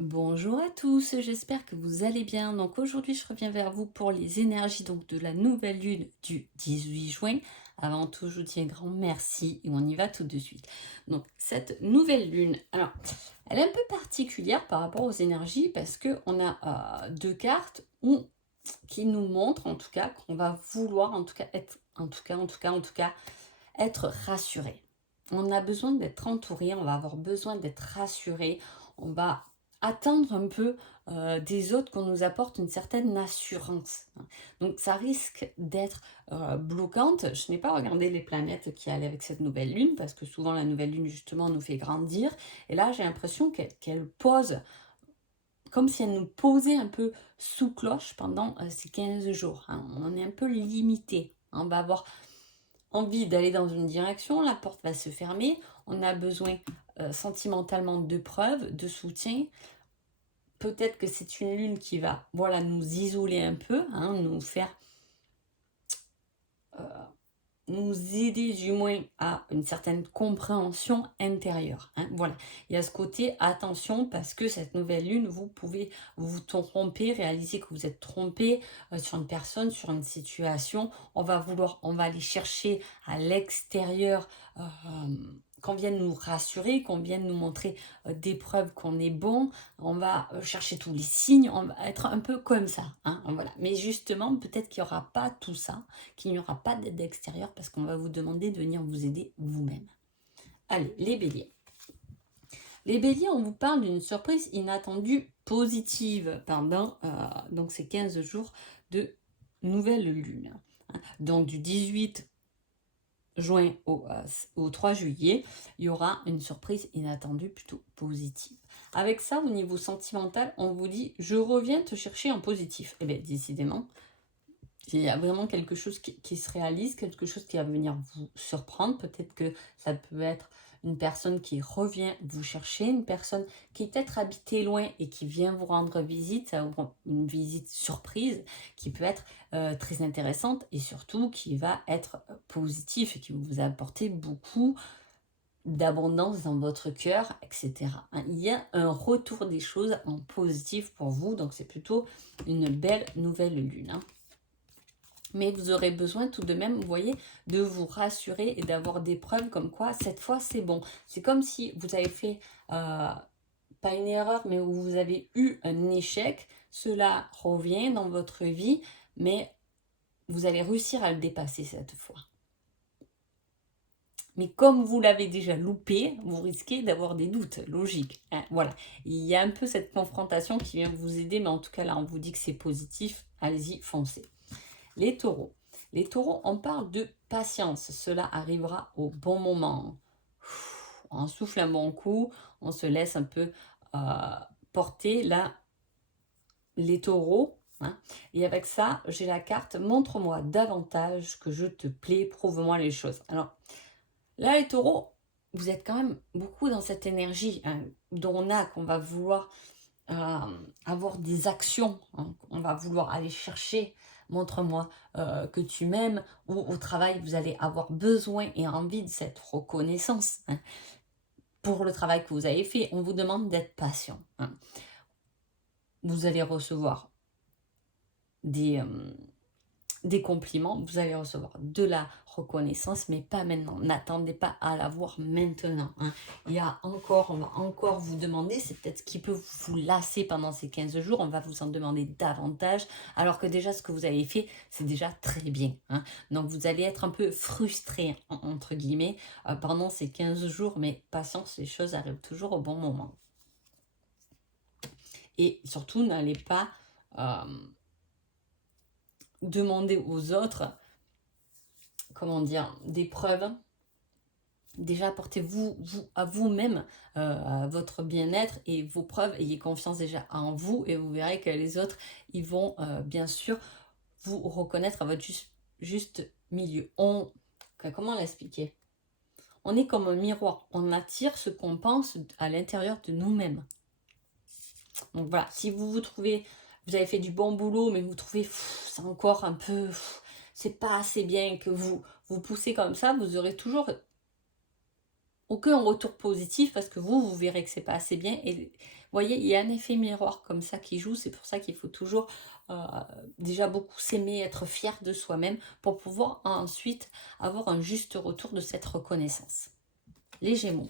Bonjour à tous, j'espère que vous allez bien. Donc aujourd'hui, je reviens vers vous pour les énergies de la nouvelle lune du 18 juin. Avant tout, je vous dis un grand merci et on y va tout de suite. Donc cette nouvelle lune, alors, elle est un peu particulière par rapport aux énergies parce que on a deux cartes qui nous montrent en tout cas qu'on va vouloir en tout cas être être rassuré. On a besoin d'être entouré, on va avoir besoin d'être rassuré, on va attendre un peu des autres qu'on nous apporte une certaine assurance. Donc ça risque d'être bloquante. Je n'ai pas regardé les planètes qui allaient avec cette nouvelle lune, parce que souvent la nouvelle lune justement nous fait grandir. Et là j'ai l'impression qu'elle pose, comme si elle nous posait un peu sous cloche pendant ces 15 jours. On est un peu limité. On va avoir envie d'aller dans une direction, la porte va se fermer, on a besoin sentimentalement de preuves, de soutien. Peut-être que c'est une lune qui va nous isoler un peu, nous faire, euh, nous aider du moins à une certaine compréhension intérieure. Voilà, il y a ce côté attention parce que cette nouvelle lune, vous pouvez vous tromper, réaliser que vous êtes trompé sur une personne, sur une situation. On va aller chercher à l'extérieur qu'on vienne nous rassurer, qu'on vienne nous montrer des preuves qu'on est bon. On va chercher tous les signes, on va être un peu comme ça. Voilà. Mais justement, peut-être qu'il n'y aura pas tout ça, qu'il n'y aura pas d'aide extérieure parce qu'on va vous demander de venir vous aider vous-même. Allez, les béliers. Les béliers, on vous parle d'une surprise inattendue positive pendant donc ces 15 jours de nouvelle lune. Donc du 18 juin au 3 juillet, il y aura une surprise inattendue plutôt positive. Avec ça, au niveau sentimental, on vous dit « je reviens te chercher en positif ». Eh bien, décidément, il y a vraiment quelque chose qui se réalise, quelque chose qui va venir vous surprendre. Peut-être que ça peut être une personne qui revient vous chercher, une personne qui est peut-être habitée loin et qui vient vous rendre visite, une visite surprise qui peut être très intéressante et surtout qui va être positive et qui va vous apporter beaucoup d'abondance dans votre cœur, etc. Il y a un retour des choses en positif pour vous, donc c'est plutôt une belle nouvelle lune. Mais vous aurez besoin tout de même, vous voyez, de vous rassurer et d'avoir des preuves comme quoi cette fois c'est bon. C'est comme si vous avez fait, pas une erreur, mais où vous avez eu un échec. Cela revient dans votre vie, mais vous allez réussir à le dépasser cette fois. Mais comme vous l'avez déjà loupé, vous risquez d'avoir des doutes, logique. Voilà, il y a un peu cette confrontation qui vient vous aider, mais en tout cas là on vous dit que c'est positif, allez-y, foncez. Les taureaux. Les taureaux, on parle de patience. Cela arrivera au bon moment. On souffle un bon coup, on se laisse un peu porter. Là, les taureaux. Et avec ça, j'ai la carte « Montre-moi davantage que je te plais, prouve-moi les choses ». Alors, là, les taureaux, vous êtes quand même beaucoup dans cette énergie qu'on va vouloir avoir des actions, on va vouloir aller chercher, montre-moi que tu m'aimes, ou au travail, vous allez avoir besoin et envie de cette reconnaissance pour le travail que vous avez fait. On vous demande d'être patient. Vous allez recevoir des compliments, vous allez recevoir de la reconnaissance, mais pas maintenant. N'attendez pas à l'avoir maintenant. Il y a encore, on va encore vous demander, c'est peut-être ce qui peut vous lasser pendant ces 15 jours, on va vous en demander davantage, alors que déjà ce que vous avez fait, c'est déjà très bien. Donc vous allez être un peu frustré, entre guillemets, pendant ces 15 jours, mais patience, les choses arrivent toujours au bon moment. Et surtout, n'allez pas demander aux autres, comment dire, des preuves. Déjà, apportez-vous à vous-même votre bien-être et vos preuves. Ayez confiance déjà en vous et vous verrez que les autres, ils vont bien sûr vous reconnaître à votre juste milieu. Comment l'expliquer? On est comme un miroir. On attire ce qu'on pense à l'intérieur de nous-mêmes. Donc voilà, si vous trouvez, vous avez fait du bon boulot, mais vous trouvez, c'est encore un peu, c'est pas assez bien, que vous poussez comme ça, vous aurez toujours aucun retour positif parce que vous verrez que c'est pas assez bien. Et vous voyez, il y a un effet miroir comme ça qui joue. C'est pour ça qu'il faut toujours euh, déjà beaucoup s'aimer, être fier de soi-même pour pouvoir ensuite avoir un juste retour de cette reconnaissance. Les Gémeaux.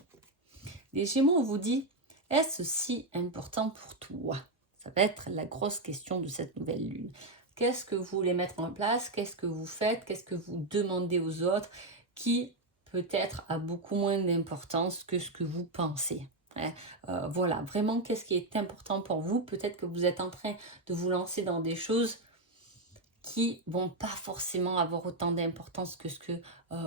Les Gémeaux, on vous dit, est-ce si important pour toi? Ça va être la grosse question de cette nouvelle lune. Qu'est-ce que vous voulez mettre en place? Qu'est-ce que vous faites? Qu'est-ce que vous demandez aux autres qui peut-être a beaucoup moins d'importance que ce que vous pensez? Voilà, vraiment, qu'est-ce qui est important pour vous? Peut-être que vous êtes en train de vous lancer dans des choses qui vont pas forcément avoir autant d'importance que ce que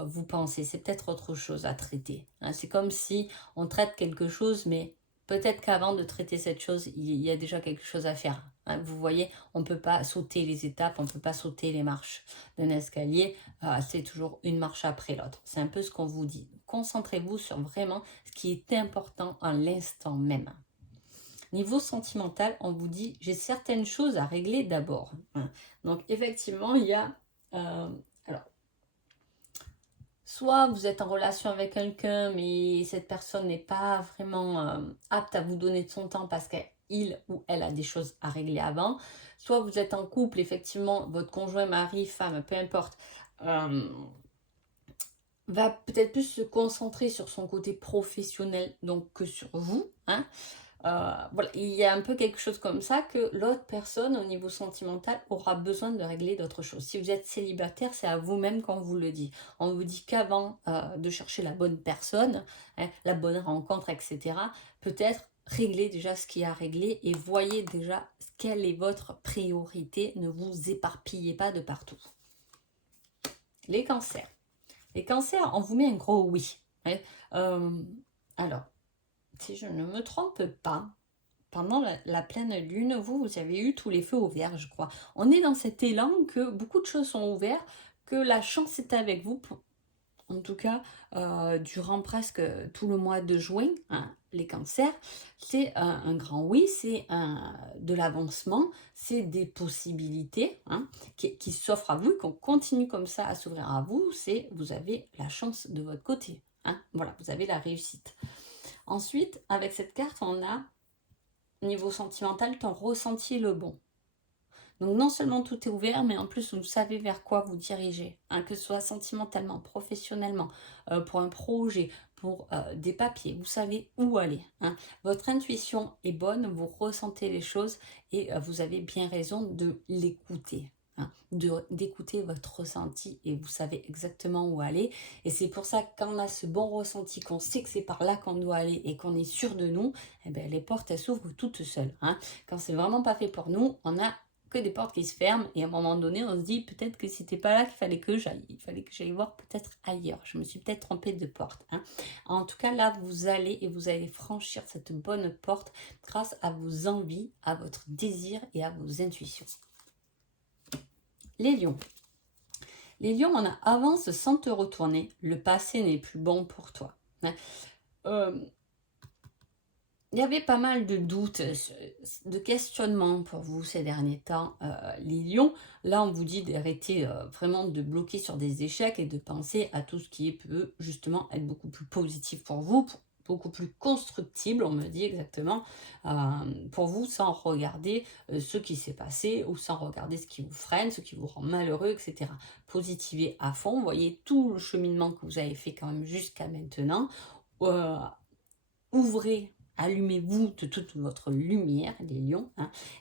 vous pensez. C'est peut-être autre chose à traiter. C'est comme si on traite quelque chose, mais peut-être qu'avant de traiter cette chose, il y a déjà quelque chose à faire. Vous voyez, on ne peut pas sauter les étapes, on ne peut pas sauter les marches d'un escalier. C'est toujours une marche après l'autre. C'est un peu ce qu'on vous dit. Concentrez-vous sur vraiment ce qui est important à l'instant même. Niveau sentimental, on vous dit, j'ai certaines choses à régler d'abord. Donc effectivement, il y a... alors, soit vous êtes en relation avec quelqu'un, mais cette personne n'est pas vraiment apte à vous donner de son temps parce qu'il ou elle a des choses à régler avant. Soit vous êtes en couple, effectivement, votre conjoint, mari, femme, peu importe, va peut-être plus se concentrer sur son côté professionnel donc que sur vous. Voilà, il y a un peu quelque chose comme ça que l'autre personne au niveau sentimental aura besoin de régler d'autres choses. Si vous êtes célibataire, c'est à vous-même qu'on vous le dit. On vous dit qu'avant de chercher la bonne personne, la bonne rencontre, etc., peut-être régler déjà ce qu'il y a à régler et voyez déjà quelle est votre priorité. Ne vous éparpillez pas de partout. Les cancers. Les cancers, on vous met un gros oui. Alors, si je ne me trompe pas, pendant la pleine lune, vous avez eu tous les feux au vert, je crois. On est dans cet élan que beaucoup de choses sont ouvertes, que la chance est avec vous, en tout cas, durant presque tout le mois de juin, les cancers. C'est un grand oui, c'est de l'avancement, c'est des possibilités qui s'offrent à vous, qu'on continue comme ça à s'ouvrir à vous. C'est vous avez la chance de votre côté. Voilà, vous avez la réussite. Ensuite, avec cette carte, on a niveau sentimental, ton ressenti est le bon. Donc non seulement tout est ouvert, mais en plus vous savez vers quoi vous dirigez, que ce soit sentimentalement, professionnellement, pour un projet, pour des papiers, vous savez où aller. Votre intuition est bonne, vous ressentez les choses et vous avez bien raison de l'écouter. D'écouter votre ressenti et vous savez exactement où aller. Et c'est pour ça que quand on a ce bon ressenti, qu'on sait que c'est par là qu'on doit aller et qu'on est sûr de nous, eh bien, les portes elles s'ouvrent toutes seules. Quand c'est vraiment pas fait pour nous, on a que des portes qui se ferment et à un moment donné on se dit peut-être que c'était pas là qu'il fallait que j'aille, il fallait que j'aille voir peut-être ailleurs, je me suis peut-être trompée de porte. En tout cas là vous allez et vous allez franchir cette bonne porte grâce à vos envies, à votre désir et à vos intuitions. Les lions. Les lions, on a avance sans te retourner, le passé n'est plus bon pour toi. Il y avait pas mal de doutes, de questionnements pour vous ces derniers temps, les lions. Là, on vous dit d'arrêter vraiment de bloquer sur des échecs et de penser à tout ce qui peut justement être beaucoup plus positif pour vous, beaucoup plus constructible, on me dit exactement, pour vous, sans regarder ce qui s'est passé ou sans regarder ce qui vous freine, ce qui vous rend malheureux, etc. Positivez à fond, voyez tout le cheminement que vous avez fait quand même jusqu'à maintenant. Ouvrez, allumez-vous de toute votre lumière, les lions.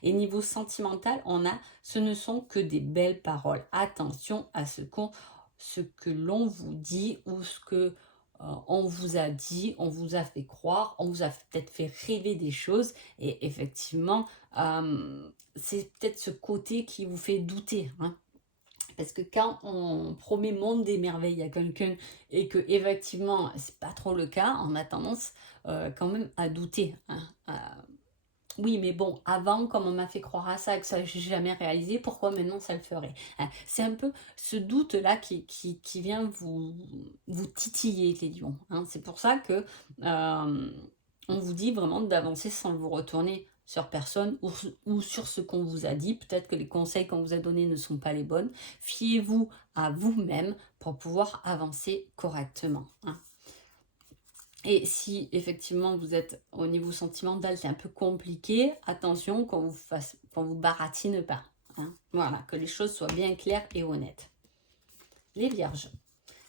Et niveau sentimental, on a, ce ne sont que des belles paroles. Attention à ce que l'on vous dit ou ce que on vous a dit, on vous a fait croire, on vous a peut-être fait rêver des choses. Et effectivement, c'est peut-être ce côté qui vous fait douter. Parce que quand on promet monde des merveilles à quelqu'un et que effectivement c'est pas trop le cas, on a tendance quand même à douter. Oui, mais bon, avant, comme on m'a fait croire à ça et que ça j'ai jamais réalisé, pourquoi maintenant ça le ferait? C'est un peu ce doute-là qui vient vous titiller, les lions. C'est pour ça que on vous dit vraiment d'avancer sans vous retourner sur personne ou sur ce qu'on vous a dit. Peut-être que les conseils qu'on vous a donnés ne sont pas les bonnes. Fiez-vous à vous-même pour pouvoir avancer correctement. Et si effectivement vous êtes au niveau sentimental, c'est un peu compliqué, attention qu'on vous baratine pas. Hein. Voilà, que les choses soient bien claires et honnêtes. Les vierges.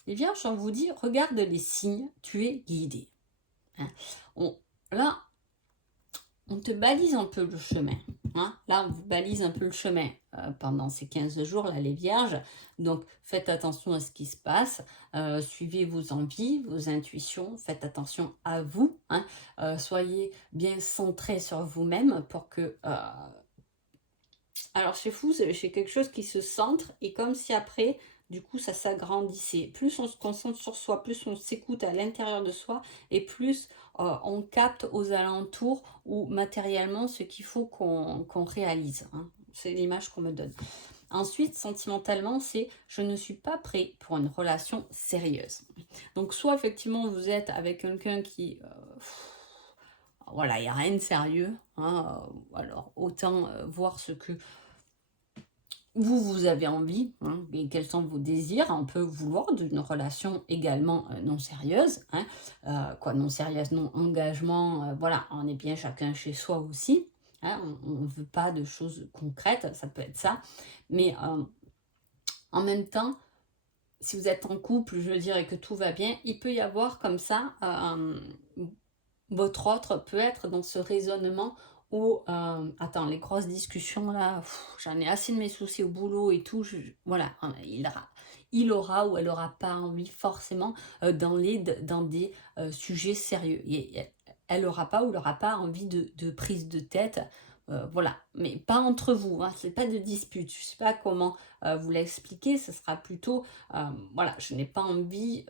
Les vierges, on vous dit, regarde les signes, tu es guidé. Hein. Là, on te balise un peu le chemin. Hein. Là, on vous balise un peu le chemin pendant ces 15 jours, là, les vierges. Donc, faites attention à ce qui se passe. Suivez vos envies, vos intuitions. Faites attention à vous. Hein. Soyez bien centrés sur vous-même pour que... Alors, chez vous, c'est quelque chose qui se centre et comme si après... Du coup, ça s'agrandissait. Plus on se concentre sur soi, plus on s'écoute à l'intérieur de soi et plus on capte aux alentours ou matériellement ce qu'il faut qu'on réalise. Hein. C'est l'image qu'on me donne. Ensuite, sentimentalement, c'est je ne suis pas prêt pour une relation sérieuse. Donc, soit effectivement, vous êtes avec quelqu'un qui... voilà, il n'y a rien de sérieux. Hein, alors, autant voir ce que vous avez envie, hein, et quels sont vos désirs. On peut vouloir d'une relation également non sérieuse, hein, non sérieuse, non engagement, voilà, on est bien chacun chez soi aussi, hein, on ne veut pas de choses concrètes, ça peut être ça, mais en même temps, si vous êtes en couple, je veux dire, et que tout va bien, il peut y avoir comme ça, votre autre peut être dans ce raisonnement où, attends, les grosses discussions là, j'en ai assez de mes soucis au boulot et tout, voilà, il aura ou elle aura pas envie forcément dans des sujets sérieux. Elle aura pas ou il aura pas envie de prise de tête. Voilà, mais pas entre vous, hein, c'est pas de dispute, je sais pas comment vous l'expliquer, ce sera plutôt, voilà, je n'ai pas envie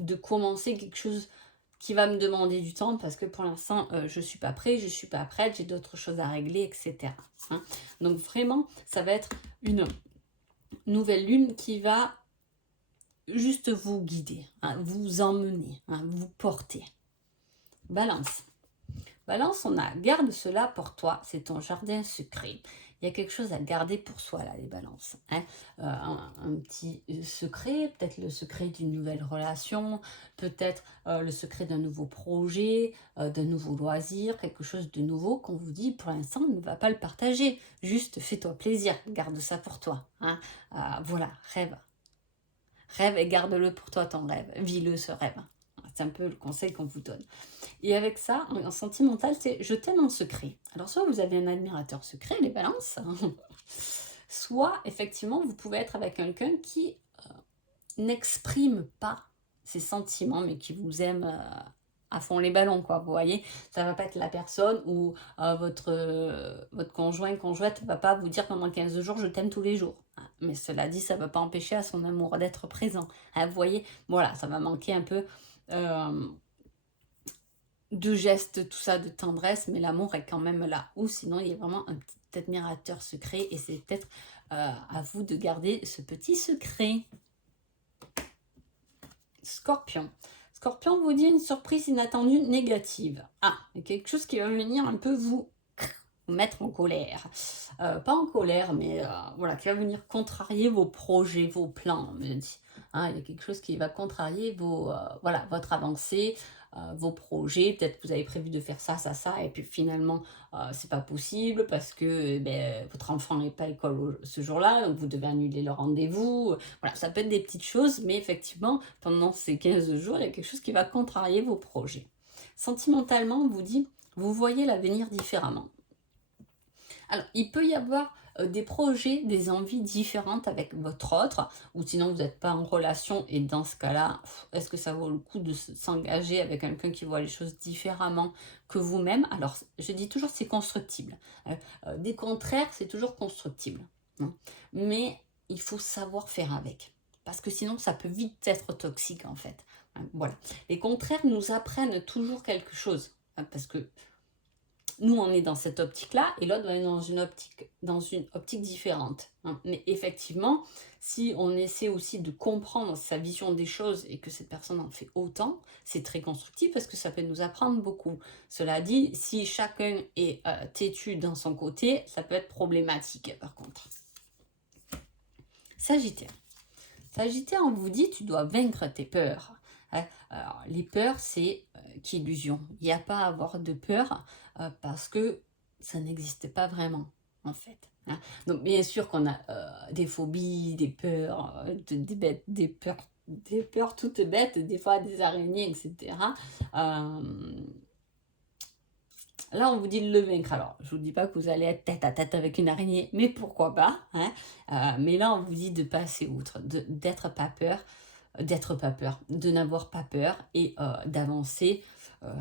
de commencer quelque chose qui va me demander du temps parce que pour l'instant, je ne suis pas prêt, je ne suis pas prête, j'ai d'autres choses à régler, etc. Hein. Donc vraiment, ça va être une nouvelle lune qui va juste vous guider, hein, vous emmener, hein, vous porter. Balance. Balance, on a garde cela pour toi, c'est ton jardin secret. Il y a quelque chose à garder pour soi, là, les balances. Hein. Un petit secret, peut-être le secret d'une nouvelle relation, peut-être le secret d'un nouveau projet, d'un nouveau loisir, quelque chose de nouveau qu'on vous dit, pour l'instant, on ne va pas le partager. Juste, fais-toi plaisir, garde ça pour toi. Hein. Voilà, rêve. Rêve et garde-le pour toi, ton rêve. Vis-le, ce rêve. C'est un peu le conseil qu'on vous donne. Et avec ça, en sentimental, c'est je t'aime en secret. Alors, soit vous avez un admirateur secret, les balances, soit effectivement, vous pouvez être avec quelqu'un qui n'exprime pas ses sentiments, mais qui vous aime à fond les ballons, quoi. Vous voyez, ça va pas être la personne où votre conjointe va pas vous dire pendant 15 jours je t'aime tous les jours. Mais cela dit, ça ne va pas empêcher à son amour d'être présent. Vous voyez, voilà, ça va manquer un peu de gestes, tout ça, de tendresse, mais l'amour est quand même là. Ou sinon, il y a vraiment un petit admirateur secret et c'est peut-être à vous de garder ce petit secret. Scorpion. Scorpion vous dit une surprise inattendue négative. Ah, il y a quelque chose qui va venir un peu vous mettre en colère. Pas en colère, mais voilà, qui va venir contrarier vos projets, vos plans, on me dit. Hein, il y a quelque chose qui va contrarier voilà, votre avancée, vos projets. Peut-être que vous avez prévu de faire ça, ça, ça, et puis finalement, c'est pas possible parce que votre enfant n'est pas à l'école ce jour-là, donc vous devez annuler le rendez-vous. Voilà, ça peut être des petites choses, mais effectivement, pendant ces 15 jours, il y a quelque chose qui va contrarier vos projets. Sentimentalement, on vous dit, vous voyez l'avenir différemment. Alors, il peut y avoir des projets, des envies différentes avec votre autre, ou sinon vous n'êtes pas en relation, et dans ce cas-là, est-ce que ça vaut le coup de s'engager avec quelqu'un qui voit les choses différemment que vous-même? Alors, je dis toujours c'est constructible. Des contraires, c'est toujours constructible. Hein. Mais il faut savoir faire avec. Parce que sinon, ça peut vite être toxique, en fait. Hein, voilà. Les contraires nous apprennent toujours quelque chose. Hein, parce que nous, on est dans cette optique-là, et l'autre va être dans une optique différente. Hein. Mais effectivement, si on essaie aussi de comprendre sa vision des choses et que cette personne en fait autant, c'est très constructif parce que ça peut nous apprendre beaucoup. Cela dit, si chacun est têtu dans son côté, ça peut être problématique par contre. Sagittaire. Sagittaire, on vous dit, tu dois vaincre tes peurs. hein. Alors, les peurs, c'est qu'illusion. Il n'y a pas à avoir de peur parce que ça n'existe pas vraiment, en fait, hein. Donc, bien sûr qu'on a des phobies, des peurs, des bêtes, des peurs toutes bêtes, des fois des araignées, etc. Euh, Là, on vous dit de le vaincre. Alors, je vous dis pas que vous allez être tête à tête avec une araignée, mais pourquoi pas, hein. Mais là, on vous dit de passer outre, d'être pas peur, de n'avoir pas peur et d'avancer euh,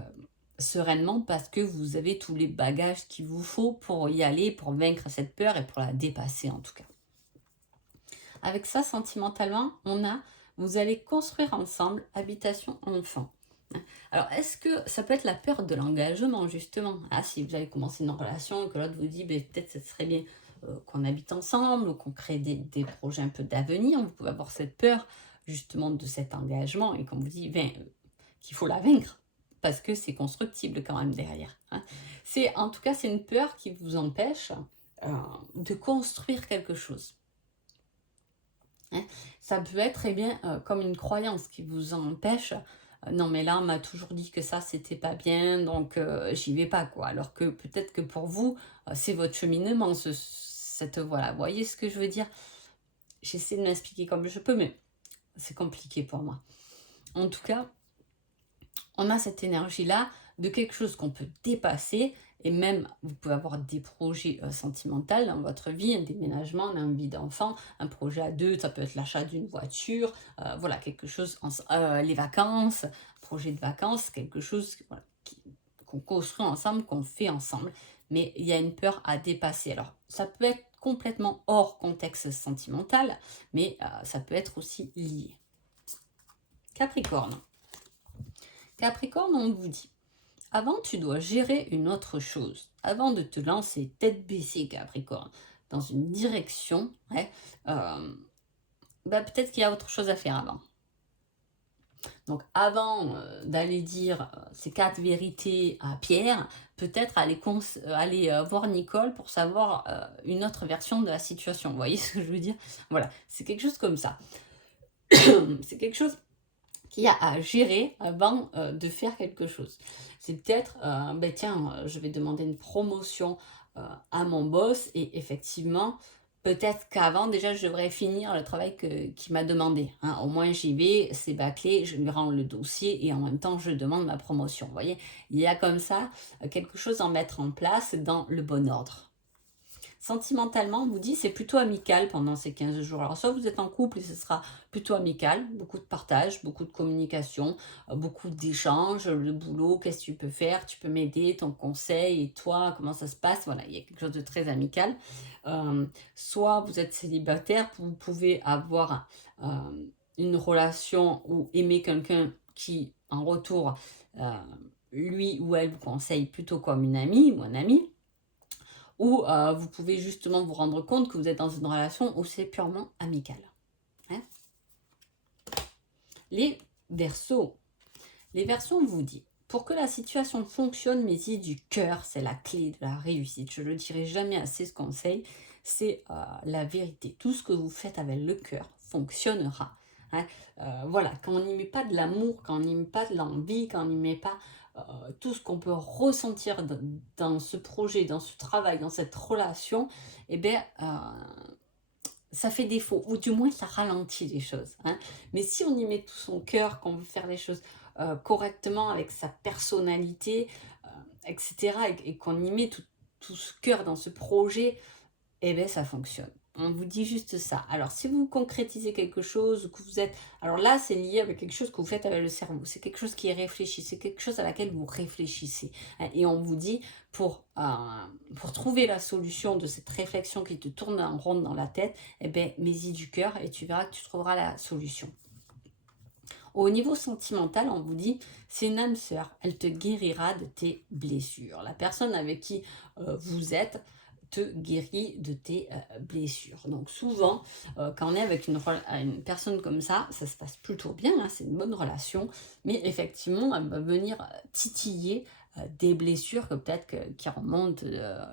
sereinement parce que vous avez tous les bagages qu'il vous faut pour y aller, pour vaincre cette peur et pour la dépasser en tout cas. Avec ça, sentimentalement, vous allez construire ensemble habitation enfant. Alors, est-ce que ça peut être la peur de l'engagement, justement? Ah, si vous avez commencé une relation et que l'autre vous dit, ben, peut-être ce serait bien qu'on habite ensemble ou qu'on crée des projets un peu d'avenir, vous pouvez avoir cette peur, justement, de cet engagement et qu'on vous dit, ben, qu'il faut la vaincre parce que c'est constructible quand même derrière, hein. En tout cas, c'est une peur qui vous empêche de construire quelque chose, hein. Ça peut être très bien comme une croyance qui vous empêche. Non, mais là, on m'a toujours dit que ça, c'était pas bien, donc j'y vais pas, quoi. Alors que peut-être que pour vous, c'est votre cheminement, cette voie-là. Vous voyez ce que je veux dire? J'essaie de m'expliquer comme je peux, mais c'est compliqué pour moi. En tout cas, on a cette énergie-là de quelque chose qu'on peut dépasser. Et même, vous pouvez avoir des projets sentimentaux dans votre vie, un déménagement, une envie d'enfant, un projet à deux, ça peut être l'achat d'une voiture, voilà, quelque chose, les vacances, projet de vacances, quelque chose voilà, qu'on construit ensemble, qu'on fait ensemble. Mais il y a une peur à dépasser. Alors, ça peut être complètement hors contexte sentimental, mais ça peut être aussi lié. Capricorne. Capricorne, on vous dit, avant tu dois gérer une autre chose. Avant de te lancer tête baissée, Capricorne, dans une direction, ouais, peut-être qu'il y a autre chose à faire avant. Donc avant d'aller dire ces 4 vérités à Pierre, peut-être aller voir Nicole pour savoir une autre version de la situation. Vous voyez ce que je veux dire? Voilà, c'est quelque chose comme ça. C'est quelque chose qu'il y a à gérer avant de faire quelque chose. C'est peut-être, tiens, je vais demander une promotion à mon boss et effectivement, peut-être qu'avant, déjà, je devrais finir le travail qu'il m'a demandé, hein. Au moins, j'y vais, c'est bâclé, je lui rends le dossier et en même temps, je demande ma promotion. Vous voyez, il y a comme ça quelque chose à mettre en place dans le bon ordre. Sentimentalement, on vous dit c'est plutôt amical pendant ces 15 jours. Alors, soit vous êtes en couple et ce sera plutôt amical, beaucoup de partage, beaucoup de communication, beaucoup d'échanges, le boulot, qu'est-ce que tu peux faire, tu peux m'aider, ton conseil, et toi, comment ça se passe? Voilà, il y a quelque chose de très amical. Soit vous êtes célibataire, vous pouvez avoir une relation ou aimer quelqu'un qui, en retour, lui ou elle vous conseille plutôt comme une amie ou un ami. Ou vous pouvez justement vous rendre compte que vous êtes dans une relation où c'est purement amical, hein. Les Verseaux. Les Verseaux, on vous dit, pour que la situation fonctionne, mais du cœur, c'est la clé de la réussite. Je ne le dirai jamais assez ce conseil, c'est la vérité. Tout ce que vous faites avec le cœur fonctionnera, hein. Voilà, quand on n'y met pas de l'amour, quand on n'y met pas de l'envie, quand on n'y met pas tout ce qu'on peut ressentir dans ce projet, dans ce travail, dans cette relation, eh bien, ça fait défaut, ou du moins ça ralentit les choses, hein. Mais si on y met tout son cœur, qu'on veut faire les choses correctement, avec sa personnalité, etc., et qu'on y met tout ce cœur dans ce projet, eh bien ça fonctionne. On vous dit juste ça. Alors, si vous concrétisez quelque chose, que vous êtes... Alors là, c'est lié avec quelque chose que vous faites avec le cerveau. C'est quelque chose qui est réfléchi. C'est quelque chose à laquelle vous réfléchissez. Et on vous dit, pour trouver la solution de cette réflexion qui te tourne en rond dans la tête, eh bien, mets-y du cœur et tu verras que tu trouveras la solution. Au niveau sentimental, on vous dit, c'est une âme sœur. Elle te guérira de tes blessures. La personne avec qui vous êtes te guérit de tes blessures. Donc souvent, quand on est avec une personne comme ça se passe plutôt bien, hein, c'est une bonne relation, mais effectivement, elle va venir titiller des blessures que peut-être qui remontent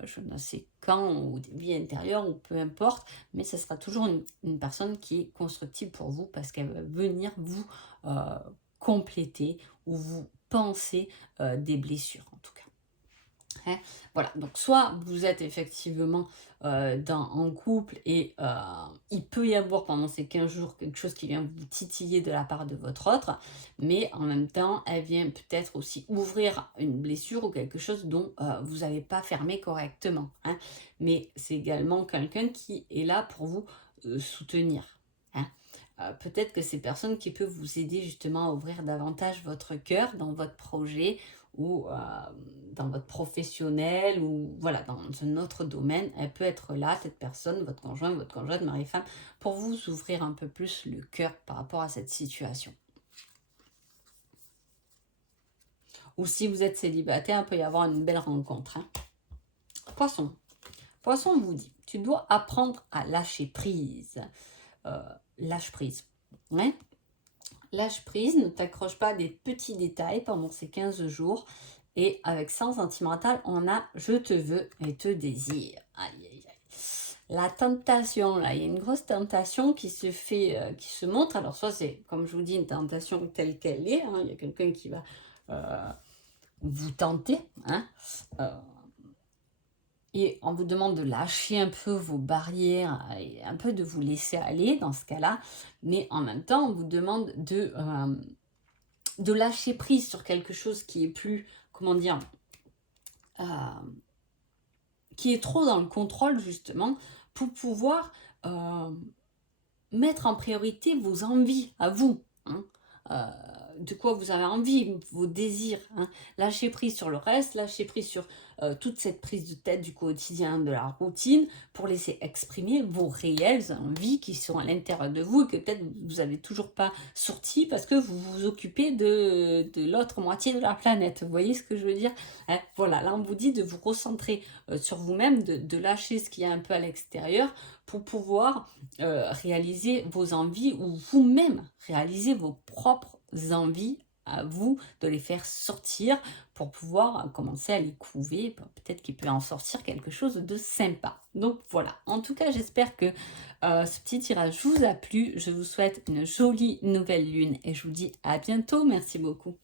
je ne sais quand, ou des vies intérieures, ou peu importe, mais ce sera toujours une personne qui est constructive pour vous parce qu'elle va venir vous compléter ou vous pensez des blessures en tout cas. Hein. Voilà, donc soit vous êtes effectivement en couple et il peut y avoir pendant ces 15 jours quelque chose qui vient vous titiller de la part de votre autre, mais en même temps, elle vient peut-être aussi ouvrir une blessure ou quelque chose dont vous n'avez pas fermé correctement. Hein. Mais c'est également quelqu'un qui est là pour vous soutenir. Hein. Peut-être que c'est personne qui peut vous aider justement à ouvrir davantage votre cœur dans votre projet ou dans votre professionnel ou voilà, dans un autre domaine. Elle peut être là, cette personne, votre conjoint, votre conjointe, mari-femme, pour vous ouvrir un peu plus le cœur par rapport à cette situation. Ou si vous êtes célibataire, il peut y avoir une belle rencontre. Hein. Poisson. Poisson vous dit, tu dois apprendre à lâcher prise. Lâche prise. Ouais. Lâche prise, ne t'accroche pas à des petits détails pendant ces 15 jours. Et avec Sens Sentimental, on a je te veux et te désire. Aïe, aïe, aïe. La tentation, là, il y a une grosse tentation qui se fait, qui se montre. Alors, soit c'est, comme je vous dis, une tentation telle qu'elle est. Hein, il y a quelqu'un qui va vous tenter. Hein, et on vous demande de lâcher un peu vos barrières et un peu de vous laisser aller dans ce cas-là. Mais en même temps, on vous demande de lâcher prise sur quelque chose qui est plus, comment dire, qui est trop dans le contrôle justement, pour pouvoir mettre en priorité vos envies à vous. Hein. De quoi vous avez envie, vos désirs. Hein. Lâchez prise sur le reste, lâchez prise sur toute cette prise de tête du quotidien, de la routine, pour laisser exprimer vos réelles envies qui sont à l'intérieur de vous et que peut-être vous n'avez toujours pas sorti parce que vous vous occupez de l'autre moitié de la planète. Vous voyez ce que je veux dire? Hein. Voilà, là on vous dit de vous recentrer sur vous-même, de lâcher ce qu'il y a un peu à l'extérieur pour pouvoir réaliser vos envies ou vous-même réaliser vos propres envies à vous, de les faire sortir pour pouvoir commencer à les couver. Peut-être qu'il peut en sortir quelque chose de sympa. Donc voilà, en tout cas j'espère que ce petit tirage vous a plu. Je vous souhaite une jolie nouvelle lune et je vous dis à bientôt. Merci beaucoup.